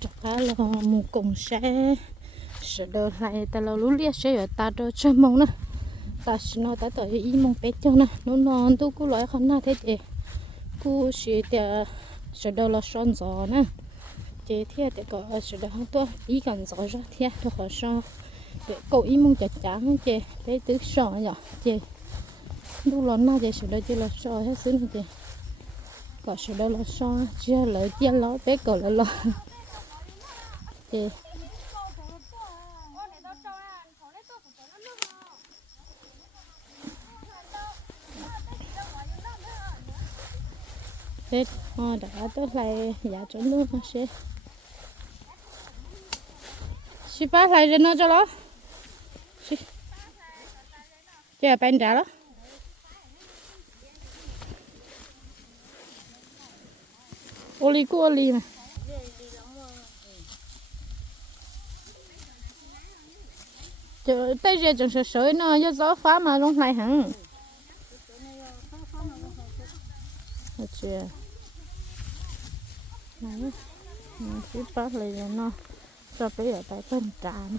cho cá là một cùng sẽ sẽ đỡ lại ta là lũ liệt sẽ ở ta cho chơi mông nữa ta sẽ nói ta tới ý mông bé cho nè nó non tu cú loại không nào thế chị cú sẽ để sẽ đỡ là son gió nè chị thế để có sẽ đỡ không to ý cần gió ra thế cho họ son để cậu ý mông chặt chắn chị bé tứ son nhở chị lúc lớn nào chị sẽ đỡ chị là son hết xứ nè chị có sẽ đỡ là son chưa lỡ chia lỡ bé cậu là lo Ừ. Ờ, chị Tết họ đã tới lại giá cho luôn mà sẽ chị ba lại rồi nó cho nó. Chị. Chị bên trả đó. Ô li cô ô li mà. Chờ tay ra chẳng sợ sợi nó do gió phá mà, luôn lại hẳn. Chưa này cái bát này nó, cho cái ở tại bên trà nè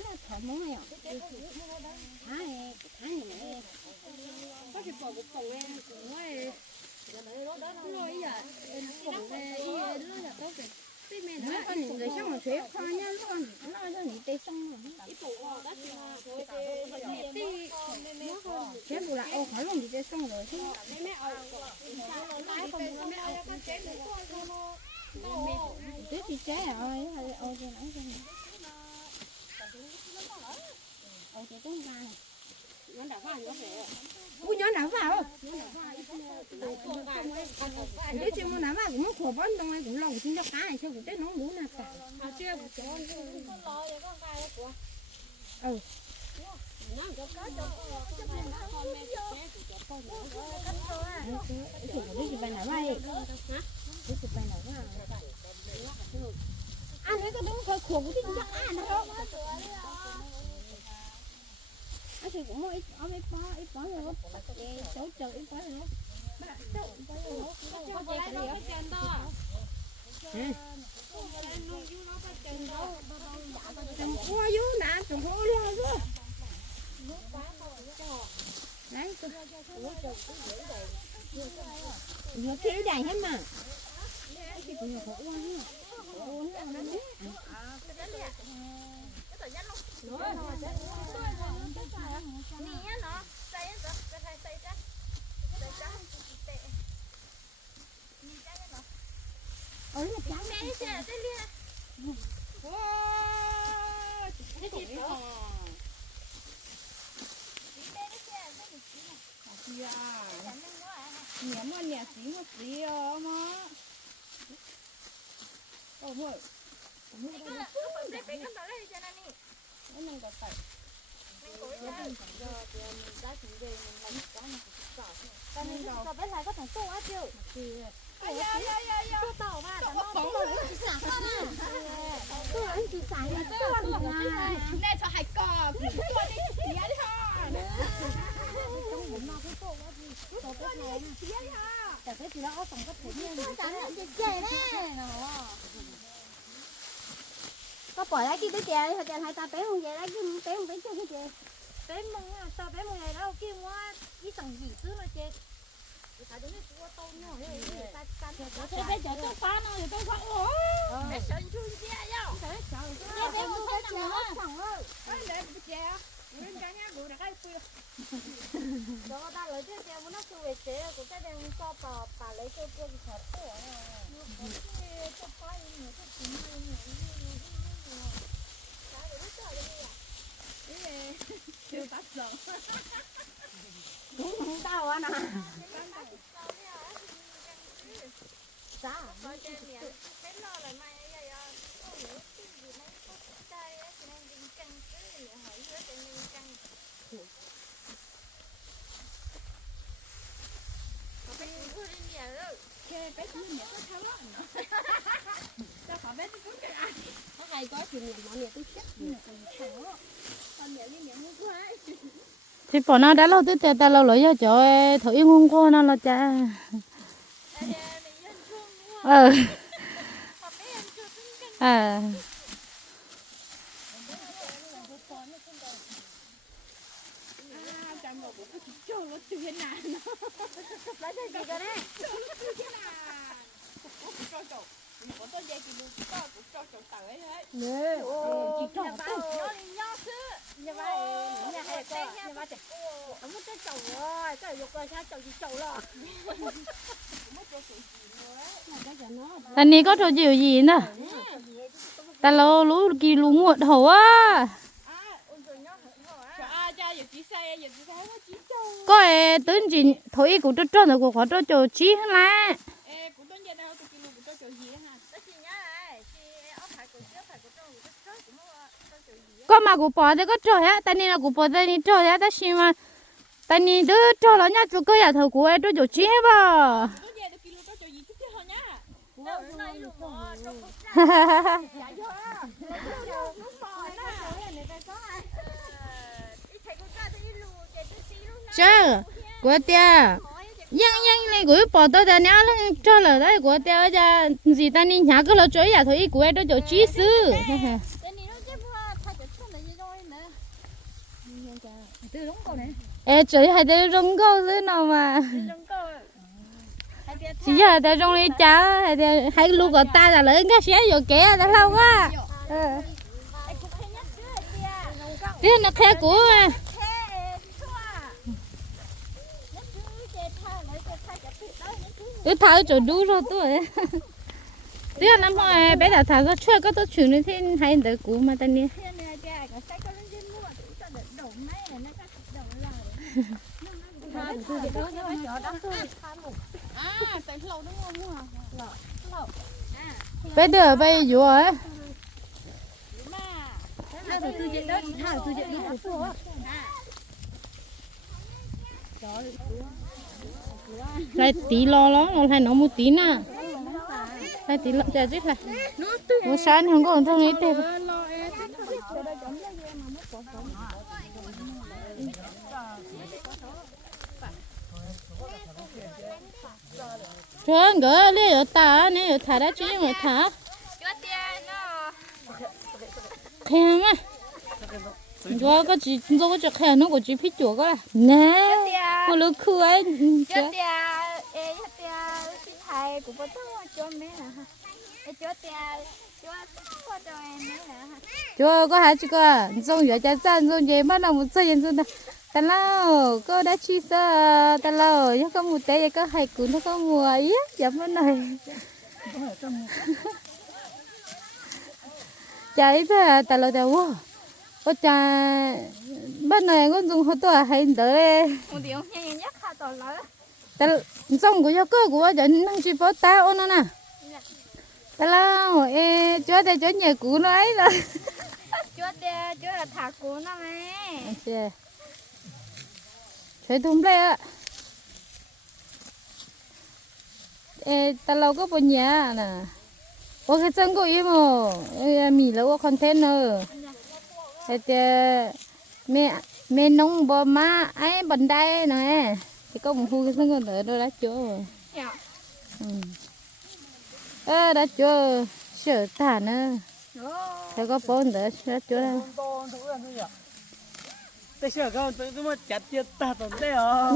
là cái lớn này à? Hả? Hả này? Có cái bò bột bầu em cũng ấy. Rồi giờ nó bụng này nó là tốt rồi. Tuy rồi xong rồi thuế khoa nhá luôn nó cho nghỉ tây xong rồi chế bù lại ô khỏi luôn nghỉ tây xong rồi chứ tết thì chế rồi ô cho nãy cho ô cho tết nào vào? Đứa chị muốn nào vào cũng khổ bón trong ai cũng lòng xin cho cá này cho cũng tết ừ. nó muốn là cả Ừ. Chị có vậy? Có đúng khổ cũng thích chắc ăn đâu thì cũng ít ở ít bó ít bó rồi chỗ chờ ít bó rồi trồng hoa vô nè trồng hoa lo vô đấy nó kéo dài hết mà cái gì cũng có hoa hết uống ăn nó ở là cháu nhà mà nhà xí mà xí mà ô mồi nó nâng có phải nè cho hai cò tôi đi tía đi ha có bỏ lại cái đứa trẻ đi, hồi trẻ hai ta bé không về lại cái bé không bé chơi cái gì bé mông à sao bé mông này đâu kia mua đi sòng gì xứ mà chê thì phải đến cái to nhỏ này ta ta thế bây giờ tôi phá nó thì tôi phá ủa mẹ sợ chui tía nhau bé bé không bé trẻ chẳng ơi ơi để bị chè người ta nhá bữa cái phi đó ta lấy cái chè muốn nó về chế của cái đèn cho bà bà lấy cái cái gì thật đấy chưa tắt rồi cũng không đau anh à giá coi trên miệng cái là mày vậy à ô nếu cái gì nó có tay á thì nên đi căng cái hỏi hết cho nên căng có phải vui đi nhà rồi cái bé cũng nhẹ cái tháo lắm sao phải biết cũng cái ai có hay có chuyện nhà nó nhẹ tôi chết nhẹ còn tháo con nhẹ đi nhẹ muốn quá thì bỏ nó đã lâu tới tiền ta lâu lấy cho chỗ thổi yên không qua nó là cha à để để dân chuông đúng không ờ họ biết em chưa tính căng à à chẳng một cái chỉ cho nó chưa thế nào lấy cái gì cái đấy cho chậu có tôi dây thì được cho cũng cho chậu tới hết nè chỉ cho nhà tôi ba nó đi nho sư nhà ba nhà hai con nhà ba chị không có cái chậu rồi cái dục rồi sao chậu gì rồi anh đi có trò chịu gì nữa? ta lô lú kỳ lú muộn hổ á à có ai tính gì thổi của tôi cho nó của khó cho chỗ chí là cũng tôi giờ đâu tôi kêu cũng tôi chỗ gì hả đó chị nhá này chị ốc phải của trước phải của trong cái trước cũng có chậu gì có mà của bỏ thì có trò á ta nên là của bỏ ta nên trò á ta xí mà ta nên đứa trò nó nhá chú cơ nhà thầu của em tôi chỗ chí hết giờ chút chứ thì của tia yang yang này của bỏ tôi ta nhá luôn cho là đấy của tia ra gì ta nên nhà cái lỗ chỗ nhà thầu của em tôi chỗ chí sư cái này nó chứ mua thay cái chung là gì rồi nữa từ ê hay mà. Giờ ta trong đi, chả thì hai lúc ở ta là lớn cái xe rồi kẻ ta lâu quá. Ờ. Nó khe của à. tôi tháo chỗ đủ rồi tôi thế năm bé đã tháo cái chuyện cái tôi chuyển lên thiên hai đứa mà ta nè bây giờ bây giờ ấy lại tí lo lo nó lại nó một tí nè. Lại tí lo chờ chứ lại nó sáng không có trong ấy tê Chúa ngỡ lấy ở ta nè ở thả đã chứ ở thả khen mà chúa có chỉ chúa có chỉ khen nó có chỉ phít chúa có nè có lỡ khư ấy chúa chúa có hai chú con trong nhà cha cha trong nhà mà nào một số nhân dân ta lâu có đã chi sơ ta lâu nhớ có một té có hai cuốn nó có mùa ý giống bên này chạy về ta lâu ta wow có cha bên này con dùng hỗ trợ hay đỡ ta trong của cho cơ của cho năng chỉ bảo ta ôn nó nè ta lâu ê chúa ta chúa nhà cũ nó ấy rồi Dạ. Chơi thùng đây ạ. Ê, ta lâu có bao nhiêu nè. Ô cái chân của em mà, Ê, mì lâu có container. Ê, tè, mẹ, mẹ nông bò má, ấy bần đây nè. Thì có một khu cái chân của đỡ đâu đã chỗ. Ừ. Ê, đã chỗ, sợ tả nữa. Thế có bốn đỡ, đã chỗ đâu. tại sao con tôi tôi mà chặt chết ta tận đây à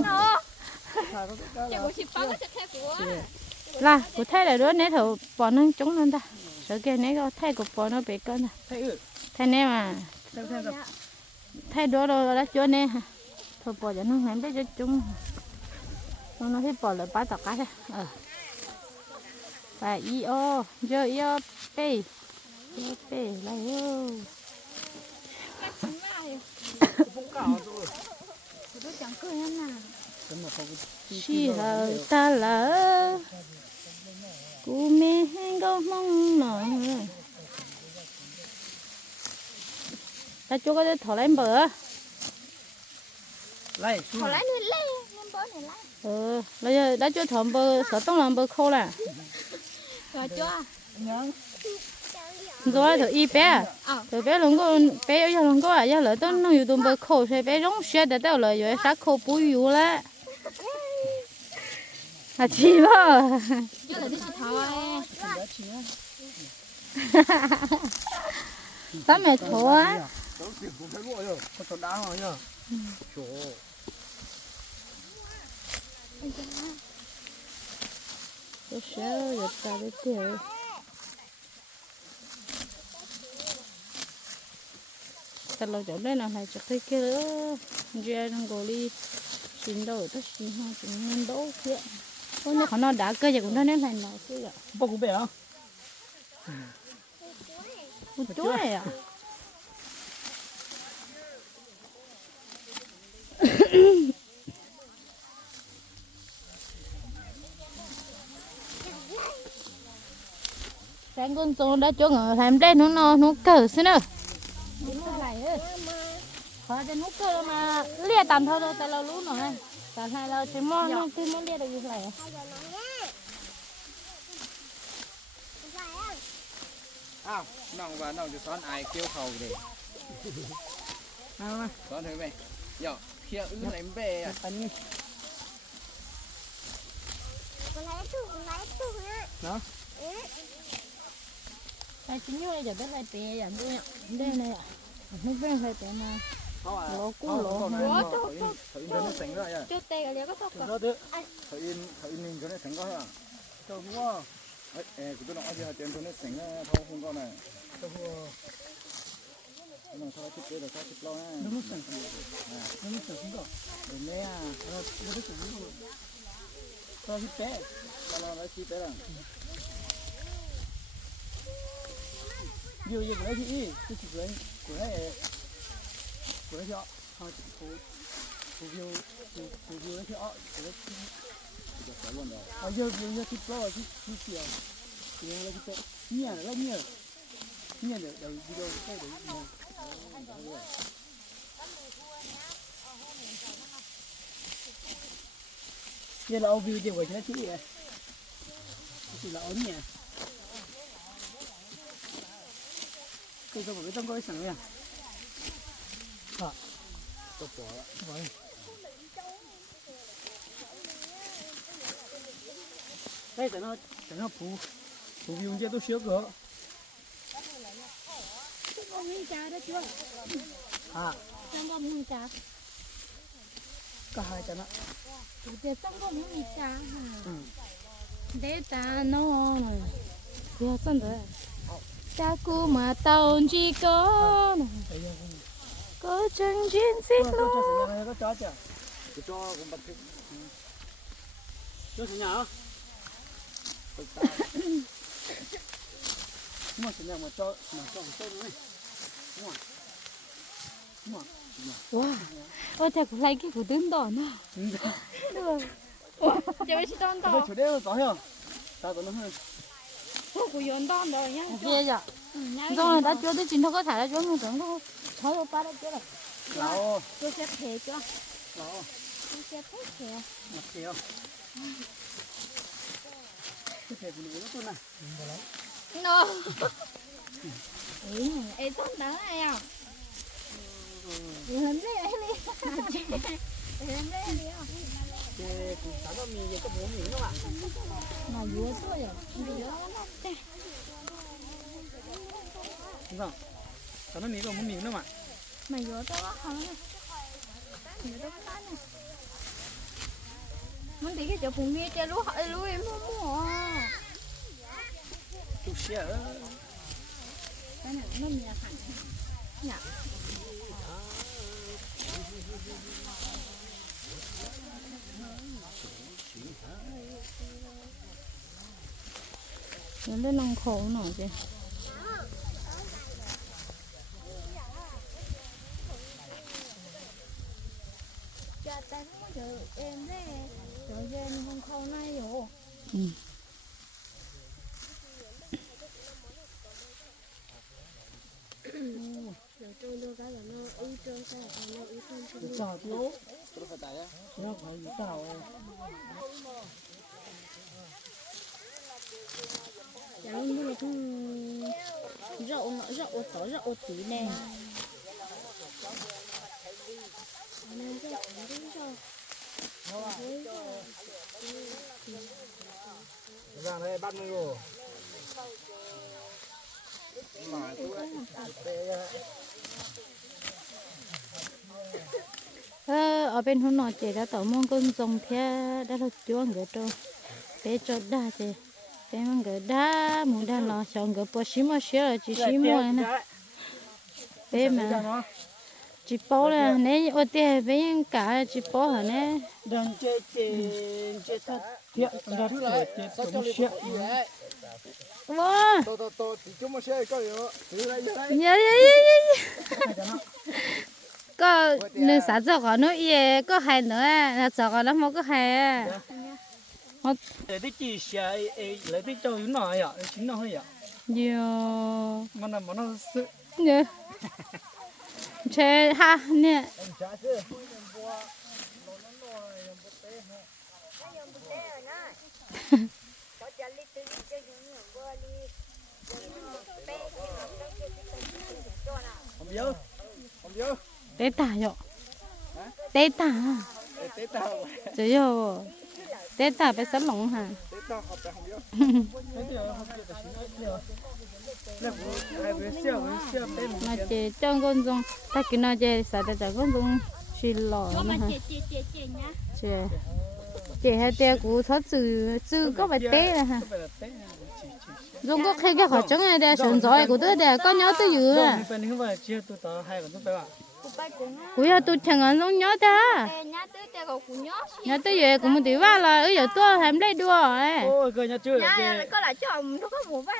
là của thay là đứa nấy thử bỏ nó trúng lên ta. Sợ kia nấy có thay của bỏ nó bị con ta thấy thay nè mà. Thay đứa đâu là chỗ nè thôi bỏ cho nó ngắm biết cho chúng nó nó thích bỏ lại bắt tao cái thôi ờ và i o giờ i o p i o p lại ô. Cũng cào rồi chỉ hờ ta là cô mẹ có mong nọ ta chỗ cái thỏ lên bờ lại xuống ờ bây giờ đã cho thỏ bờ sợ tông làm bờ khô là rồi thôi y bé. Rồi bé lông có bé giờ lông có à giờ lại tôi nó dùng tôm bơ khô thì bé rong xe để tao lại rồi sát khô bùi yếu lẽ à chị bơ tao mẹ thua Thank you tôi sẽ giật ra để tiêu tao lâu chỗ đây là này chỗ thấy kia nữa giờ. Đang gọi đi xin đâu tôi xin hoa xin nên đâu kia hôm nay họ nó đã cơ giờ cũng nó nên này nó kia bè à? Một chỗ này à con trốn đã cho ngờ làm đây nó nó nó cờ xin ơi khó cho nó cờ mà lia tạm thôi đâu tại lâu lú nữa này tạm hai lâu nó cứ muốn lia được gì lại à nòng và nòng cho xón ai kêu khẩu đi. À. Xón thôi mày. Nhỏ kia ứ lấy bè à? Nó ai chính như giờ bên này tiền giờ đuôi đây này ạ. Không biết lại tiền mà. Lỗ cú lỗ mà. cho cho cho tê cái có tóc rồi thấy in thấy in mình cho nó sánh coi à cho vua ấy cái tôi nói giờ tiền cho nó sánh thâu không con này cho vua nó sao chụp đây là nó chụp lâu này đúng sẵn đúng sẵn. Đúng rồi đúng đấy à. Nó đúng sẵn đúng nó sao chụp té sao nó lấy chụp té rồi. Ừ. Nhiều nhiều cái gì? Cái chỉ lấy của đấy của nó cho. Thôi chụp phố. Phố view, phố view nó cho. Của nó ở giờ giờ giờ thì pro thì thì kiểu thì là cái nhẹ là nhẹ nhẹ để đầu video cái đấy giờ là view thì của nó Chị là chỉ là ổn nhẹ cái cái cái trong à đây tại nó tại nó phụ phụ dùng cho tôi sửa cửa con miếng trà đó chưa à xong có miếng trà cả hai cho nó. Ừ. Để xong có miếng trà để ta nó. Này xong rồi cô mà tao chỉ có này có chân chuyên xích luôn cho chó chưa cái chó cũng bắt thích chó sản nhà mà sản nhà mà cho mà cho tên nữa không đúng không wow ôi thật lấy cái của tướng đỏ nó được giờ mới đón cái tao chủ đề là có hiểu tao tao nó hơn của yon đón rồi nhá kia giờ rồi đã chưa tới chín thôi có thả ra chỗ mình tưởng thôi thôi rồi ba đã chưa rồi lão tôi sẽ thế cho lão tôi sẽ thế thế mặt kìa cái thể của nó tôi này nó ê tốt đáng ai à hình thế này đi hình thế đi à cái nó mình cái mà vừa xôi không cái nó nó bạn vừa vừa muốn đi cái chỗ phùng nghe lúa hỏi lúa em mua mua chú xe cái này nó mì hẳn nó lên lòng khổ nổi chứ cho tay mua được em đấy rồi về không khâu này rồi chào chú tôi phải tại á nó phải gì dạ như là không rậu nó rậu tỏ rậu tí nè ra đây bắt mình rồi ờ, ở bên hôm nọ chị đã tổ mong con dòng thế đã là chúa người trâu bé cho đa chị bé mang người đa muốn đa nó chọn người bỏ xí mà xí là chỉ xí mua nè bé mà chỉ bỏ là nếu ở đây. Bé những cả chỉ bỏ hả nè đang chơi chơi chơi thật ra thứ lại chơi tổng xe wow mà đây nhớ nhớ nhớ có nữ xã cho có nữ ye có hai nữa là cho có nó một cái hai để tí chỉ xe lấy tí cho chúng nó à nó hay à nhiều mà nó mà nó sự nhớ chơi ha nè không biết không biết tê tả nhở? Tê tả tê tả chứ yo tê tả phải sắm lỏng hả? Tê tả học phải không yo mà chị cho con dùng ta kia nó chơi sao ta cho con dùng chị lò mà hả? chị chị hay tê cú thoát chữ chữ có phải tê là hả dùng có khi cái khó chống này đây sẵn giỏi của tôi đây có nhớ tôi dữ à? Tao hai giờ tôi chẳng ăn giống nhớ ta. Nhớ tới giờ cũng một tí vào là ở giờ tôi làm đây đùa ấy. Ôi, cơ nhà chưa có lại cho nó có một vai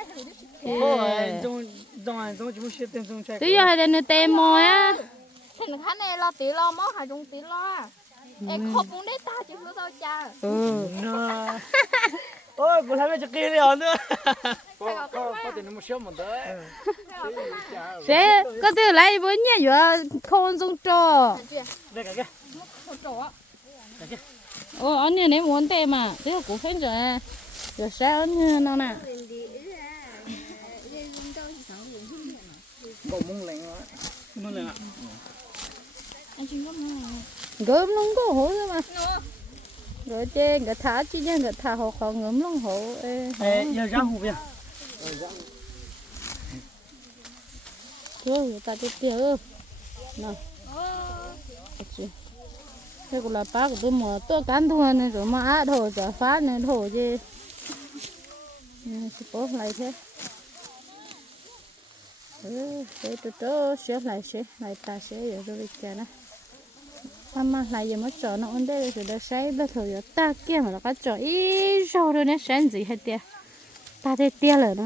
Ôi, trong- trong ảnh, trong chỉ muốn chia tiền, trong chạy tới giờ hay là nơi tem mồi á. thành khá này lo tí lo món hải dùng tí lo ê không muốn đấy ta chứ không sao cha. Ừ Nó- Ôi, bố làm cho kia đi hả nữa. có có có tiền một số một tới sẽ có thể lấy với nhà giờ không dùng trò. Đây cả kia. ồ anh như này muốn tem mà. Thế là cũng phải rồi. Giờ sao anh như nó nè. Bộ mông lạnh quá. Muốn lên ạ. gớm luôn có hổ nữa mà rồi chứ người thả chứ chứ người thả họ họ ngấm luôn hổ ê. Giờ ra hụt kìa. chưa người ta đi tiêu chị thế cũng là ba của tôi mà tôi cán thua này rồi mà á thổ giờ phá này thổ chứ bố lại thế. Ừ thế tôi tôi sửa lại sửa lại ta sửa rồi rồi bây giờ nè mà lại giờ mới cho nó ổn đây rồi đó say đó thôi giờ ta kia mà nó có cho ít rồi đó sáng gì hết tiệt ta thấy tiệt rồi đó